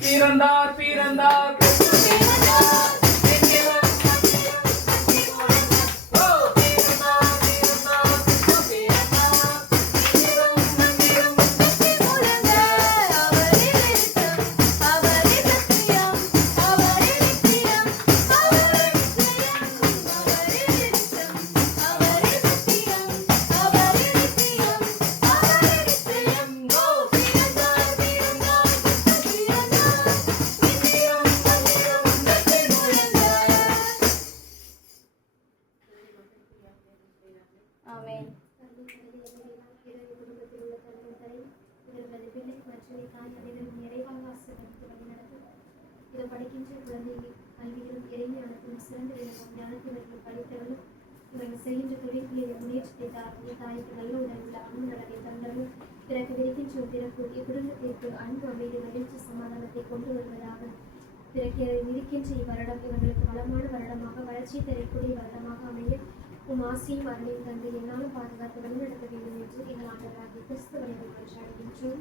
பிறந்தார் பிறந்தார் படிக்கின்ற குழந்தை கல்வியிலும் இறைஞானத்திலும் சிறந்த ஞானத்தினர்கள் படித்தவர்களும் இவர்கள் செய்கின்ற தொழில்களில் முன்னேற்றத்தை தாய்க்கு நல்ல உணர்வுள்ள அன்பு நலனை தந்தவர்களும் பிறகு விரிக்கின்ற பிறப்பு இக்குடும்பத்திற்கு அன்பு அமைதி மகிழ்ச்சி சமாதானத்தை கொண்டு வருவதாக பிறகு இருக்கின்ற இவ்வருடம் இவர்களுக்கு வளமான வருடமாக வளர்ச்சி தரக்கூடிய வருடமாக அமைய உம் ஆசியும் அருளையும் தந்து என்னாலும் பாதுகாத்து வழிநடத்த வேண்டும் என்று எங்கள் ஆண்டவராகிய கிறிஸ்து வழியில் மன்றாடுகின்றோம்.